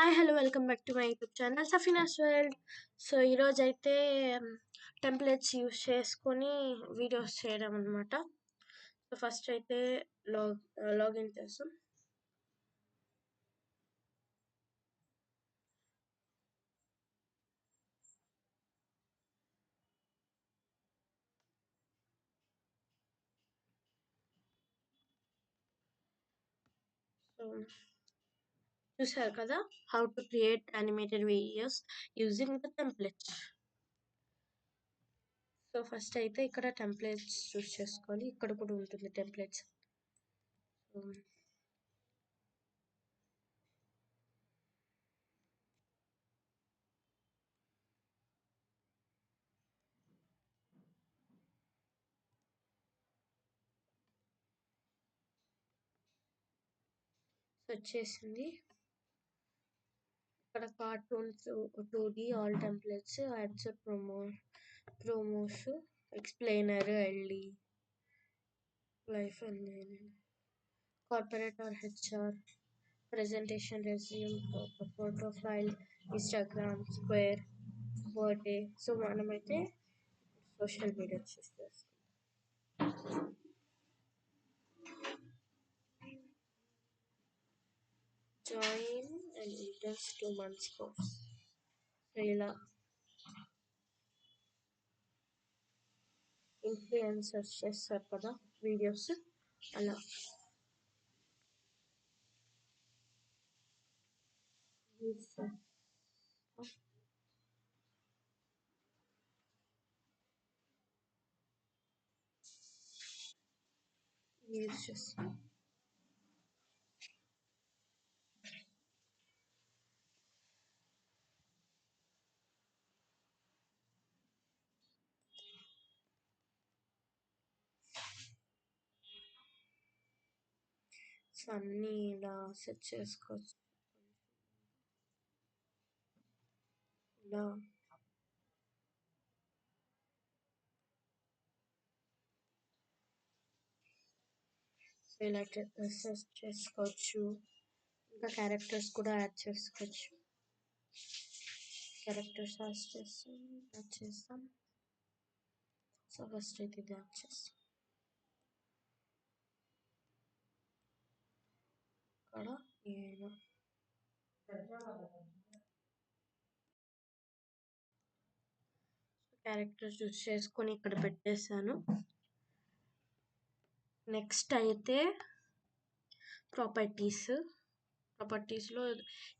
Hi hello welcome back to my YouTube channel Safina's world. So ఈరోజు అయితే templates use చేసుకొని videos చేయడం అనమాట. సో ఫస్ట్ అయితే లాగిన్ చేస్తాం. సో చూసారు కదా, how to create animated videos using the templates. So first అయితే ఇక్కడ టెంప్లెట్స్ చూస్ చేసుకోవాలి. ఇక్కడ కూడా ఉంటుంది టెంప్లెట్స్. సో వచ్చేసింది. ఇక్కడ cartoons 2D all templates ads promos explainer LD life and corporate are HR presentation resume profile Instagram square birthday. So మనమైతే social media చూస్ చేస్తాం. Join and interns 2 months course. So ఇలా ఇన్ఫ్లుయెన్సర్స్ చేస్తారు కదా వీడియోస్, అలా యూస్ చేస్తాం. సో అన్నీ ఇలా సెట్ చేసుకోవచ్చు. ఇలా ఇలా సెట్ చేసుకోవచ్చు. ఇంకా క్యారెక్టర్స్ కూడా యాడ్ చేసుకోవచ్చు. క్యారెక్టర్స్ యాడ్ చేస్తాం. సో ఫస్ట్ అయితే ఇది యాడ్ చేస్తాం. ఇక్కడ నేను క్యారెక్టర్స్ చూస్ చేసుకొని ఇక్కడ పెట్టేశాను. నెక్స్ట్ అయితే ప్రాపర్టీస్లో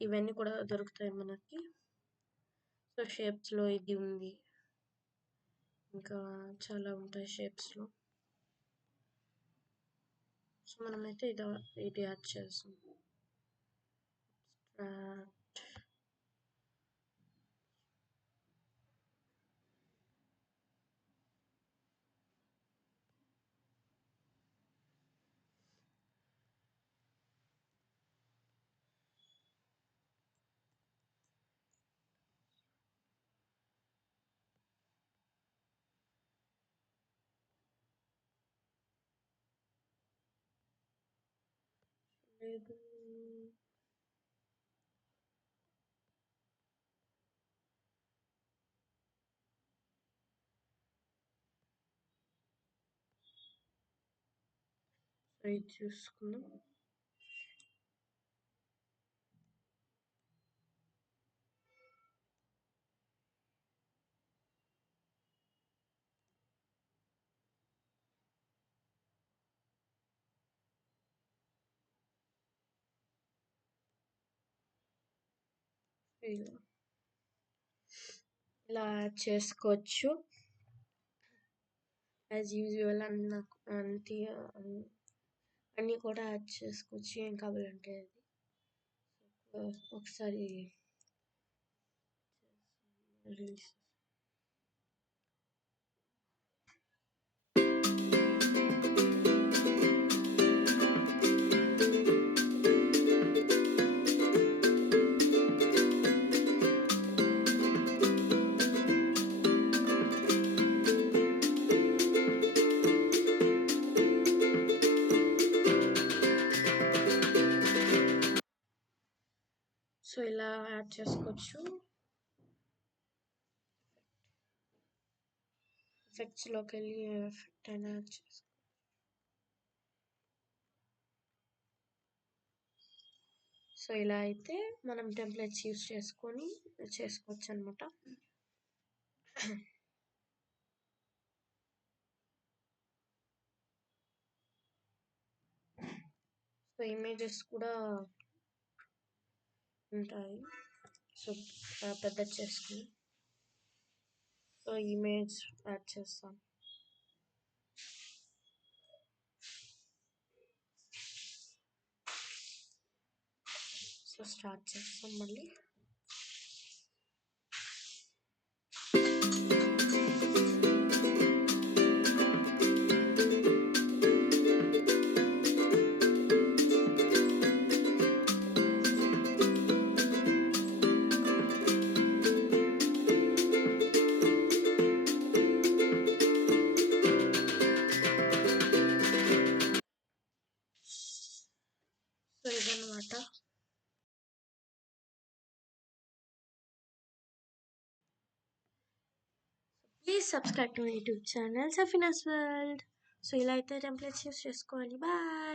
ఇవన్నీ కూడా దొరుకుతాయి మనకి. సో షేప్స్లో ఇది ఉంది, ఇంకా చాలా ఉంటాయి షేప్స్లో. సో మనమైతే ఇది యాడ్ చేస్తాం. లేదు, ఇది చూసుకుందాం. ఇలా యాడ్ చేసుకోవచ్చు యాజ్ యూజువల్. అన్నీ కూడా యాడ్ చేసుకోవచ్చు, ఏం కావాలంటే అది. ఒకసారి రిలీజ్ సో ఇలా యాడ్ చేసుకోవచ్చు. ఎఫెక్ట్స్లోకి వెళ్ళి ఎఫెక్ట్ అయినా యాడ్ చేసుకోవచ్చు. సో ఇలా అయితే మనం టెంప్లెట్స్ యూస్ చేసుకొని చేసుకోవచ్చు అనమాట. సో ఇమేజెస్ కూడా ఉంటాయి. సో పెద్ద చేసుకుని సో ఇమేజ్ యాడ్ చేస్తాం. సో స్టార్ట్ చేస్తాం మళ్ళీ. సో ఇదన్నమాట. Please subscribe to my YouTube channel Safina's world. So ఇలా అయితే టెంప్లెట్స్ యూస్ చేసుకోవాలి. బాయ్.